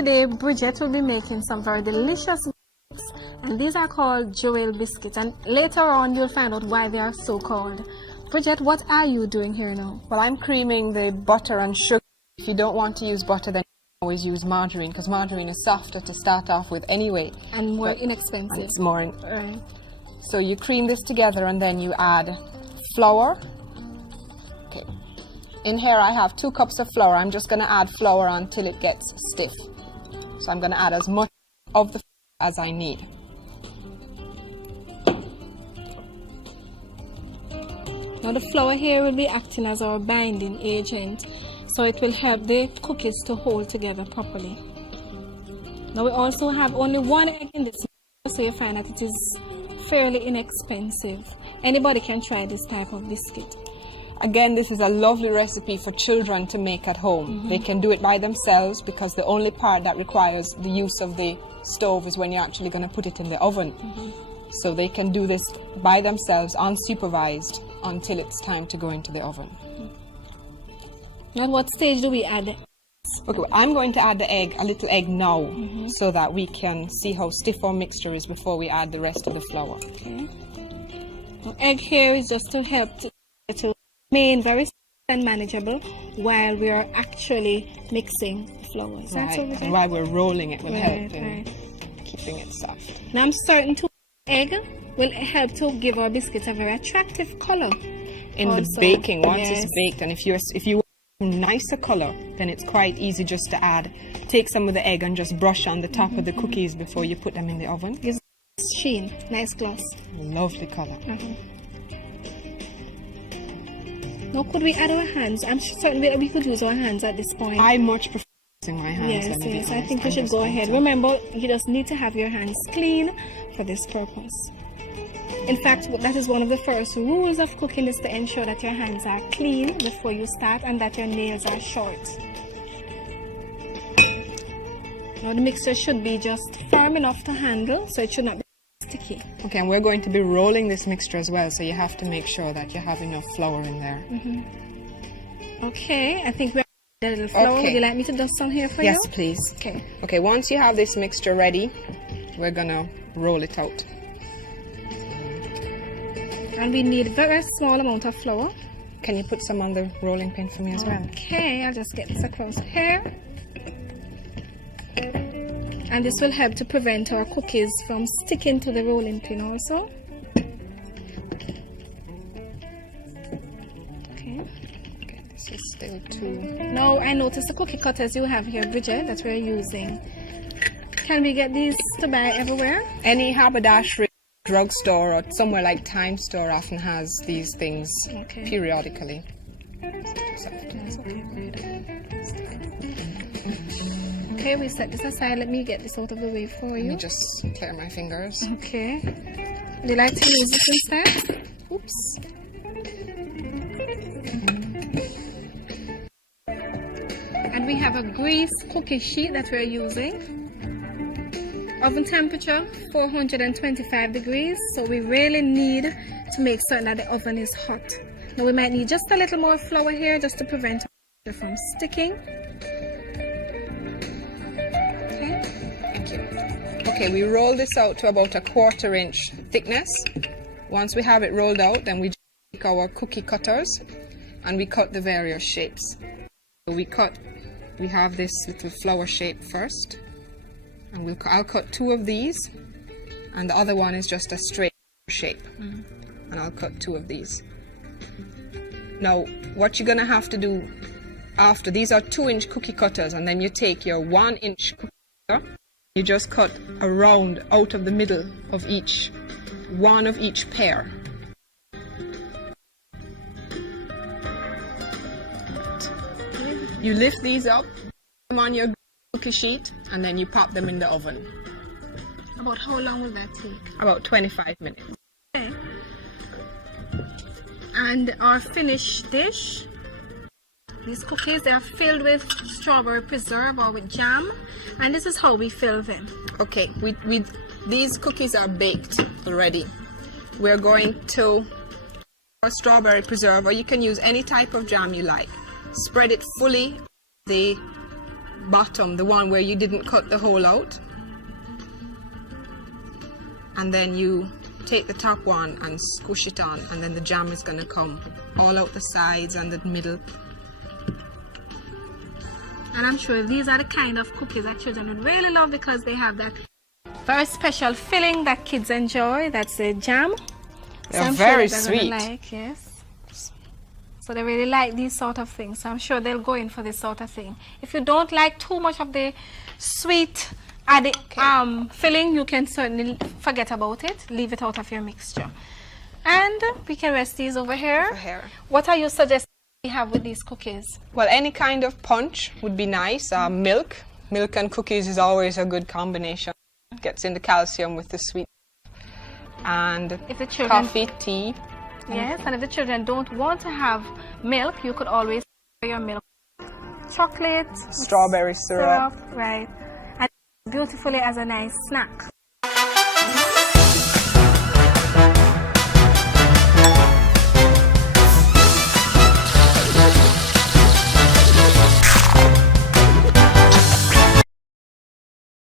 today Bridget will be making some very delicious biscuits, and these are called Joel biscuits, and later on you'll find out why they are so called. Bridget, what are you doing here now? Well, I'm creaming the butter and sugar. If you don't want to use butter, then always use margarine, because margarine is softer to start off with anyway. And more inexpensive. And it's more. Right. So you cream this together and then you add flour. Okay. In here I have 2 cups of flour. I'm just going to add flour until it gets stiff. So I'm going to add as much of the flour as I need. Now the flour here will be acting as our binding agent, so it will help the cookies to hold together properly. Now we also have only 1 egg in this, so you find that it is fairly inexpensive. Anybody can try this type of biscuit. Again, this is a lovely recipe for children to make at home. They can do it by themselves, because the only part that requires the use of the stove is when you're actually going to put it in the oven. So they can do this by themselves, unsupervised, until it's time to go into the oven. Now, at what stage do we add it? Okay, I'm going to add the egg, a little egg now, so that we can see how stiff our mixture is before we add the rest of the flour. Okay. The egg here is just to help to remain very soft and manageable while we are actually mixing the flour. Is that so? And while we're rolling it will help in right. keeping it soft. Now I'm starting to egg will help to give our biscuits a very attractive color. In the baking, once it's baked, and if you want a nicer color, then it's quite easy just to take some of the egg and just brush on the top of the cookies before you put them in the oven. Gives sheen, nice gloss. Lovely color. Now could we add our hands? I'm certain that we could use our hands at this point. I much prefer using my hands. Yes, I think we should go ahead. Remember, you just need to have your hands clean for this purpose. In fact, that is one of the first rules of cooking, is to ensure that your hands are clean before you start and that your nails are short. Now the mixture should be just firm enough to handle, so it should not be sticky. Okay, and we're going to be rolling this mixture as well, so you have to make sure that you have enough flour in there. Okay, I think we're a little flour. Okay. Would you like me to dust some here for you? Yes, please. Okay. Okay, once you have this mixture ready, we're gonna roll it out. And we need a very small amount of flour. Can you put some on the rolling pin for me as well? Okay, I'll just get this across here. And this will help to prevent our cookies from sticking to the rolling pin also. Okay. Okay, this is still too... Now I notice the cookie cutters you have here, Bridget, that we're using. Can we get these to buy everywhere? Any haberdashery, drugstore, or somewhere like Time Store often has these things periodically. Okay, we set this aside. Let me get this out of the way for you. Let me just clear my fingers. Okay. Would you like to use this instead? Oops. And we have a grease cookie sheet that we're using. Oven temperature 425 degrees, so we really need to make certain that the oven is hot. Now we might need just a little more flour here just to prevent it from sticking. Okay. Thank you. Okay, we roll this out to about a 1/4 inch thickness. Once we have it rolled out, then we take our cookie cutters and we cut the various shapes. So we have this little flower shape first. And I'll cut 2 of these, and the other one is just a straight shape. And I'll cut 2 of these. Now, what you're going to have to do after, these are 2-inch cookie cutters, and then you take your 1-inch cookie cutter, you just cut a round out of the middle of one of each pair. You lift these up, put them on your cookie sheet, and then you pop them in the oven. About how long will that take? About 25 minutes. Okay. And our finished dish, these cookies, they are filled with strawberry preserve or with jam, and this is how we fill them. Okay, these cookies are baked already. We're going to pour strawberry preserve, or you can use any type of jam you like. Spread it fully the bottom, the one where you didn't cut the hole out, and then you take the top one and squish it on, and then the jam is going to come all out the sides and the middle. And I'm sure these are the kind of cookies that children would really love because they have that very special filling that kids enjoy. That's the jam. They're very sweet. Like, yes. So they really like these sort of things. So I'm sure they'll go in for this sort of thing. If you don't like too much of the sweet added filling, you can certainly forget about it. Leave it out of your mixture. And we can rest these over here. What are you suggesting we have with these cookies? Well, any kind of punch would be nice. Milk and cookies is always a good combination. It gets in the calcium with the sweet. And if the children, coffee, tea. Yes, and if the children don't want to have milk, you could always have your milk. Chocolate, strawberry syrup. Right. And beautifully as a nice snack.